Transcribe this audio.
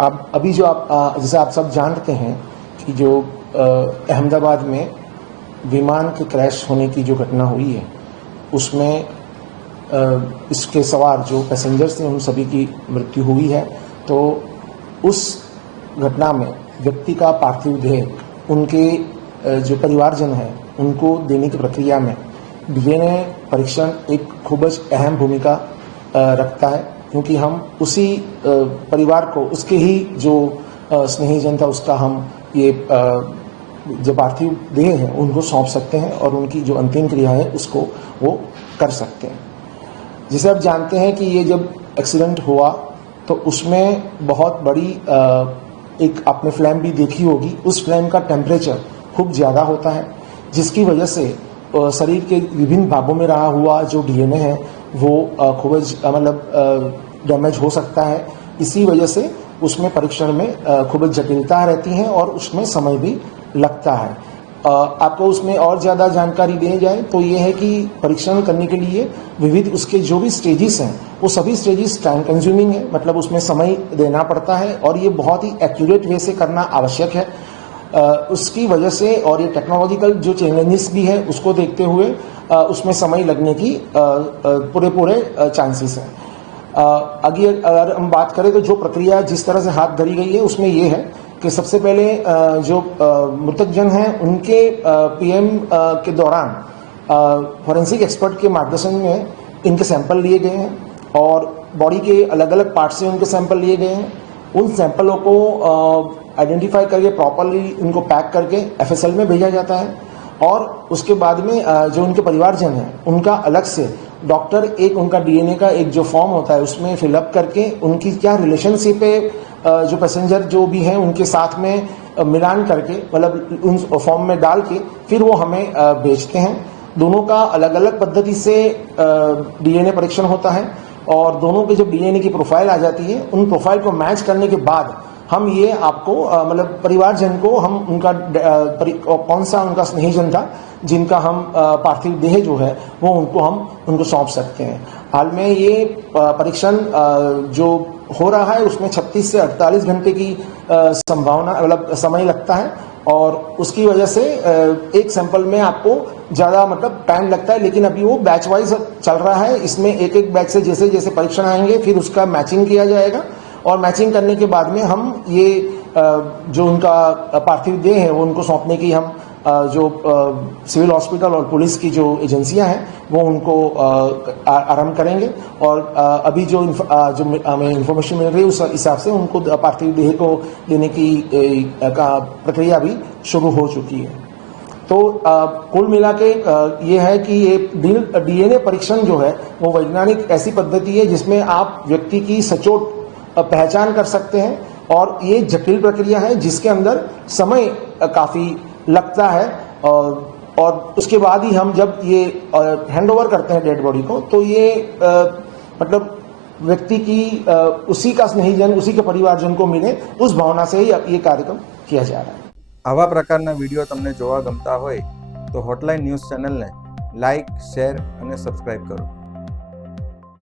आप अभी जो आप जैसे आप सब जानते हैं कि जो अहमदाबाद में विमान के क्रैश होने की जो घटना हुई है उसमें इसके सवार जो पैसेंजर्स थे उन सभी की मृत्यु हुई है। तो उस घटना में व्यक्ति का पार्थिव देह उनके जो परिवारजन हैं उनको देने की प्रक्रिया में डीएनए परीक्षण एक खूब अहम भूमिका रखता है, क्योंकि हम उसी परिवार को उसके ही जो स्नेहीजन था उसका हम ये जो पार्थिव देह है उनको सौंप सकते हैं और उनकी जो अंतिम क्रिया है उसको वो कर सकते हैं। जैसे आप जानते हैं कि ये जब एक्सीडेंट हुआ तो उसमें बहुत बड़ी एक आपने फ्लेम भी देखी होगी, उस फ्लेम का टेम्परेचर खूब ज़्यादा होता है, जिसकी वजह से शरीर के विभिन्न भागों में रहा हुआ जो डीएनए है वो खूब मतलब डैमेज हो सकता है। इसी वजह से उसमें परीक्षण में खूब जटिलता रहती है और उसमें समय भी लगता है। आपको उसमें और ज़्यादा जानकारी दी जाए तो ये है कि परीक्षण करने के लिए विविध उसके जो भी स्टेजेस हैं वो सभी स्टेजेस टाइम कंज्यूमिंग है, मतलब उसमें समय देना पड़ता है और ये बहुत ही एक्यूरेट वे से करना आवश्यक है। उसकी वजह से और ये टेक्नोलॉजिकल जो चैलेंजेस भी है उसको देखते हुए उसमें समय लगने की पूरे चांसेस हैं। अगर हम बात करें तो जो प्रक्रिया जिस तरह से हाथ धरी गई है उसमें ये है कि सबसे पहले जो मृतक जन हैं उनके पीएम के दौरान फॉरेंसिक एक्सपर्ट के मार्गदर्शन में इनके सैंपल लिए गए हैं और बॉडी के अलग अलग पार्ट से उनके सैंपल लिए गए हैं। उन सैंपलों को आइडेंटिफाई करके प्रॉपरली उनको पैक करके एफएसएल में भेजा जाता है और उसके बाद में जो उनके परिवारजन हैं उनका अलग से डॉक्टर एक उनका डीएनए का एक जो फॉर्म होता है उसमें फिलअप करके उनकी क्या रिलेशनशिप है जो पैसेंजर जो भी हैं उनके साथ में मिलान करके मतलब उन फॉर्म में डाल के फिर वो हमें भेजते हैं। दोनों का अलग अलग पद्धति से डीएनए परीक्षण होता है और दोनों के जब डीएनए की प्रोफाइल आ जाती है उन प्रोफाइल को मैच करने के बाद हम ये आपको मतलब परिवारजन को हम उनका कौन सा उनका स्नेहीजन था जिनका हम पार्थिव देह जो है वो उनको सौंप सकते हैं। हाल में ये परीक्षण जो हो रहा है उसमें 36 से 48 घंटे की संभावना मतलब समय लगता है और उसकी वजह से एक सैंपल में आपको ज़्यादा मतलब टाइम लगता है, लेकिन अभी वो बैच वाइज चल रहा है। इसमें एक एक बैच से जैसे जैसे परीक्षण आएंगे फिर उसका मैचिंग किया जाएगा और मैचिंग करने के बाद में हम ये जो उनका पार्थिव देह है वो उनको सौंपने की हम जो सिविल हॉस्पिटल और पुलिस की जो एजेंसियां हैं वो उनको आरंभ करेंगे और अभी जो हमें इंफॉर्मेशन मिल रही है उस हिसाब से उनको पार्थिव देह को देने की प्रक्रिया भी शुरू हो चुकी है। तो कुल मिला के ये है कि ये डीएनए परीक्षण जो है वो वैज्ञानिक ऐसी पद्धति है जिसमें आप व्यक्ति की सचोट पहचान कर सकते हैं और ये जटिल प्रक्रिया है जिसके अंदर समय काफ़ी लगता है और उसके बाद ही हम जब ये हैंडओवर करते हैं डेड बॉडी को तो ये मतलब व्यक्ति की उसी का स्नेहीजन उसी के परिवारजन को मिले उस भावना से ही ये कार्यक्रम किया जा रहा है। आवा प्रकारना वीडियो तमने जोवा गमता होय तो हॉटलाइन न्यूज़ चैनल ने लाइक, शेर और सब्सक्राइब करो।